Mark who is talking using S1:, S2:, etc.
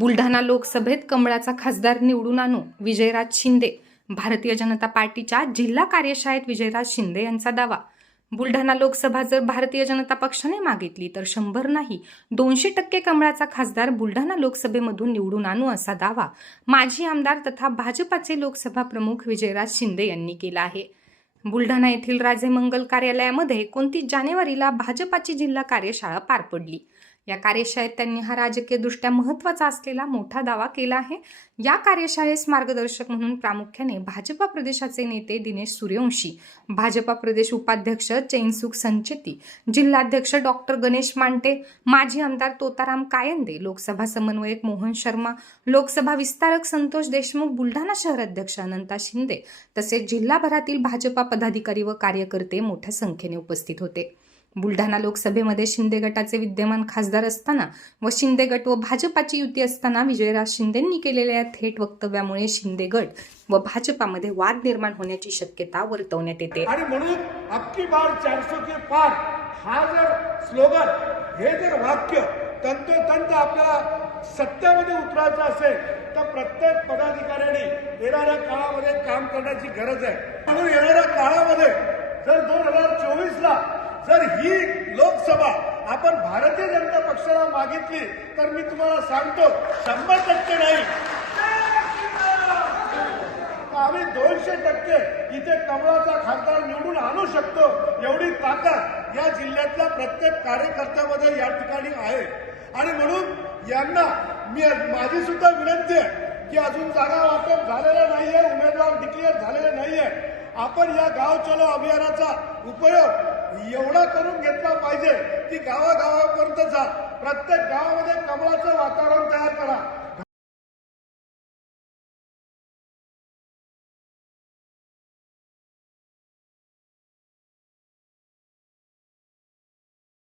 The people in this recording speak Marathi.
S1: बुलढाणा लोकसभेत कमळाचा खासदार निवडून आणू विजयराज शिंदे. भारतीय जनता पार्टीच्या जिल्हा कार्यशाळेत विजयराज शिंदे यांचा दावा. बुलढाणा लोकसभा जर भारतीय जनता पक्षाने मागितली तर शंभर नाही. दोनशे टक्के कमळाचा खासदार बुलढाणा लोकसभेमधून निवडून आणू असा दावा माजी आमदार तथा भाजपाचे लोकसभा प्रमुख विजयराज शिंदे यांनी केला आहे. बुलढाणा येथील राजे मंगल कार्यालयामध्ये एकोणतीस जानेवारीला भाजपाची जिल्हा कार्यशाळा पार पडली. या कार्यशाळेत त्यांनी हा राजकीयदृष्ट्या महत्त्वाचा असलेला मोठा दावा केला आहे. या कार्यशाळेस मार्गदर्शक म्हणून प्रामुख्याने भाजपा प्रदेशाचे नेते दिनेश सूर्यवंशी भाजपा प्रदेश उपाध्यक्ष चैनसुख संचेती जिल्हाध्यक्ष डॉक्टर गणेश मांटे माजी आमदार तोताराम कायंदे लोकसभा समन्वयक मोहन शर्मा लोकसभा विस्तारक संतोष देशमुख बुलढाणा शहर अध्यक्ष अनंता शिंदे तसेच जिल्हाभरातील भाजपा पदाधिकारी व कार्यकर्ते मोठ्या संख्येने उपस्थित होते. बुलढाणा लोकसभेमध्ये शिंदे गटाचे विद्यमान खासदार असताना व शिंदे गट व भाजपाची युती असताना विजयराज शिंदेंनी केलेल्या थेट वक्तव्यामुळे शिंदे गट व भाजपामध्ये वाद निर्माण होण्याची शक्यता वर्तवण्यात येते.
S2: आणि म्हणून अबकी बार चारशे के पार हा जर स्लोगन हे जर वाक्य तंतोतंत आपल्याला सत्यामध्ये उतरायचं असेल तर प्रत्येक पदाधिकाऱ्यांनी येणाऱ्या काळामध्ये काम करण्याची गरज आहे. म्हणून येणाऱ्या काळामध्ये जर दोन हजार चोवीसला जर ही लोकसभा आपण भारतीय जनता पक्षाला मागितली तर मी तुम्हाला सांगतो शंभर टक्के नाही. आम्ही दोनशे टक्के इथे कमळाचा खासदार निवडून आणू शकतो एवढी ताकद या जिल्ह्यातल्या प्रत्येक कार्यकर्त्यामध्ये या ठिकाणी आहे. आणि म्हणून यांना मी माझी सुद्धा विनंती आहे की अजून जागा वाटप झालेलं नाहीये उमेदवार डिक्लेअर झालेले नाहीये. आपण या गाव चलो अभियानाचा उपयोग एवढा करून घेतला पाहिजे की गावागावापर्यंत जा. प्रत्येक गावामध्ये कमळाचं वातावरण तयार करा.